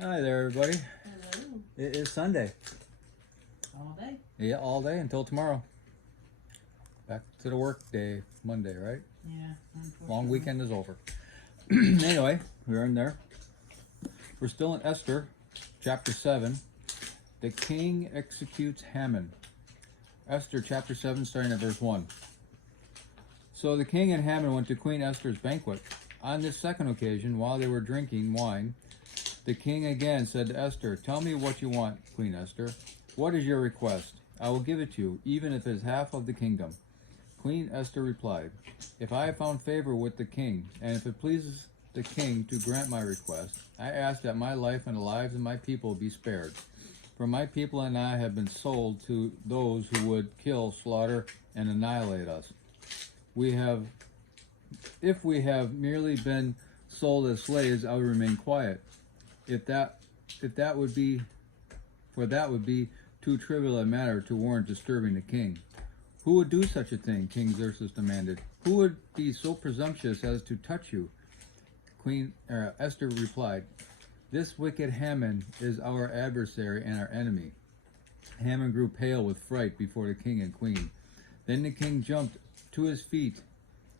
Hi there, everybody. Hello. It is Sunday. All day. Yeah, all day until tomorrow. Back to the work day, Monday, right? Yeah. Long weekend is over. Anyway, we're in there. We're still in Esther, chapter 7. The king executes Haman. Esther, chapter 7, starting at verse 1. So the king and Haman went to Queen Esther's banquet. On this second occasion, while they were drinking wine, the king again said to Esther, "Tell me what you want, Queen Esther. What is your request? I will give it to you, even if it is half of the kingdom." Queen Esther replied, "If I have found favor with the king, and if it pleases the king to grant my request, I ask that my life and the lives of my people be spared. For my people and I have been sold to those who would kill, slaughter, and annihilate us. If we have merely been sold as slaves, I will remain quiet. If that would be too trivial a matter to warrant disturbing the king." "Who would do such a thing?" King Xerxes demanded. "Who would be so presumptuous as to touch you?" Queen Esther replied, "This wicked Haman is our adversary and our enemy." Haman grew pale with fright before the king and queen. Then the king jumped to his feet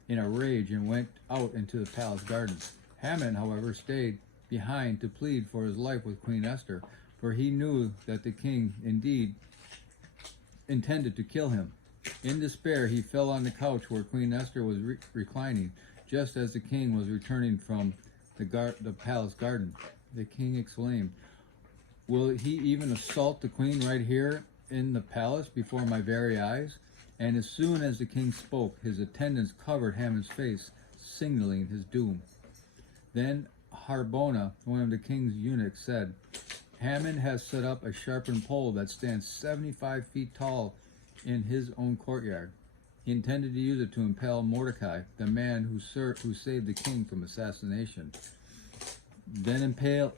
in a rage and went out into the palace gardens. Haman, however, stayed behind to plead for his life with Queen Esther, for he knew that the king indeed intended to kill him. In despair, he fell on the couch where Queen Esther was reclining, just as the king was returning from the palace garden. The king exclaimed, "Will he even assault the queen right here in the palace before my very eyes?" And as soon as the king spoke, his attendants covered Haman's face, signaling his doom. Then Harbona, one of the king's eunuchs, said, "Haman has set up a sharpened pole that stands 75 feet tall in his own courtyard. He intended to use it to impale Mordecai, the man who saved the king from assassination. Then impale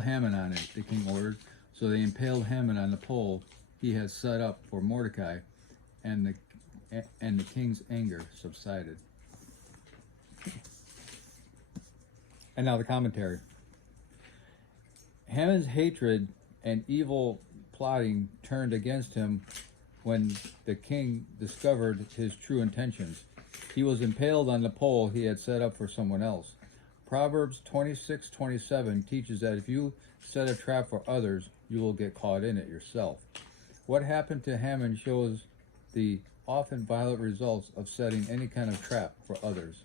Haman on it," the king ordered. So they impaled Haman on the pole he had set up for Mordecai, and the king's anger subsided. And now the commentary. Haman's hatred and evil plotting turned against him when the king discovered his true intentions. He was impaled on the pole he had set up for someone else. Proverbs 26:27 teaches that if you set a trap for others, you will get caught in it yourself. What happened to Haman shows the often violent results of setting any kind of trap for others.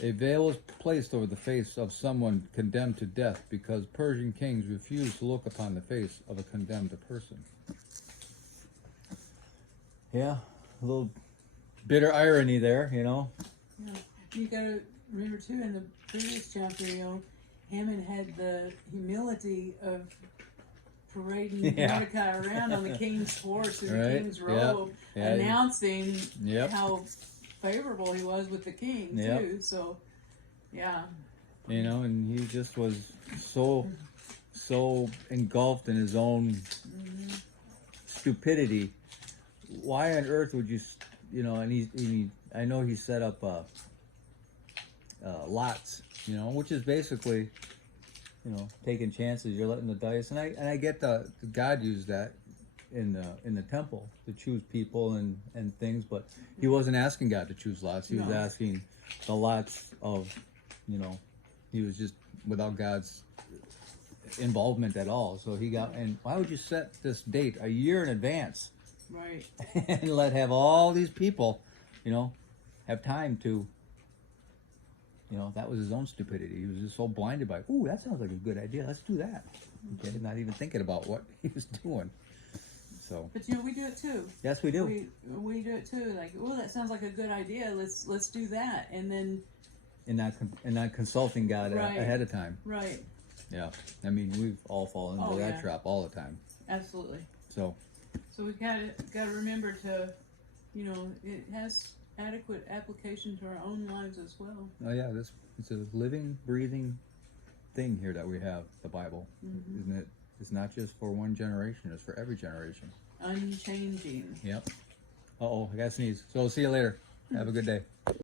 A veil is placed over the face of someone condemned to death because Persian kings refused to look upon the face of a condemned person. Yeah, a little bitter irony there, you know. Yeah. You gotta remember too, in the previous chapter, Haman had the humility of parading Mordecai around on the king's horse in the king's robe, announcing how favorable he was with the king too. So, yeah. And he just was so engulfed in his own stupidity. Why on earth would you, and I know he set up lots, which is basically, taking chances. You're letting the dice, and I get the God used that in the temple to choose people and things, but he wasn't asking God to choose lots. He was asking the lots of, he was just without God's involvement at all. So he got, and why would you set this date a year in advance? Right. And have all these people, have time to, that was his own stupidity. He was just so blinded by, "Ooh, that sounds like a good idea. Let's do that." Okay, not even thinking about what he was doing. So. But we do it too. Yes, we do. We do it too. Like, "Oh, that sounds like a good idea. Let's do that." And then. And not consulting God ahead of time. Right. Yeah. I mean, we've all fallen into that trap all the time. Absolutely. So we've got to remember to, it has adequate application to our own lives as well. Oh yeah, it's a living, breathing thing here that we have, the Bible, isn't it? It's not just for one generation; it's for every generation. Unchanging. Yep. I gotta sneeze. So I'll see you later. Have a good day.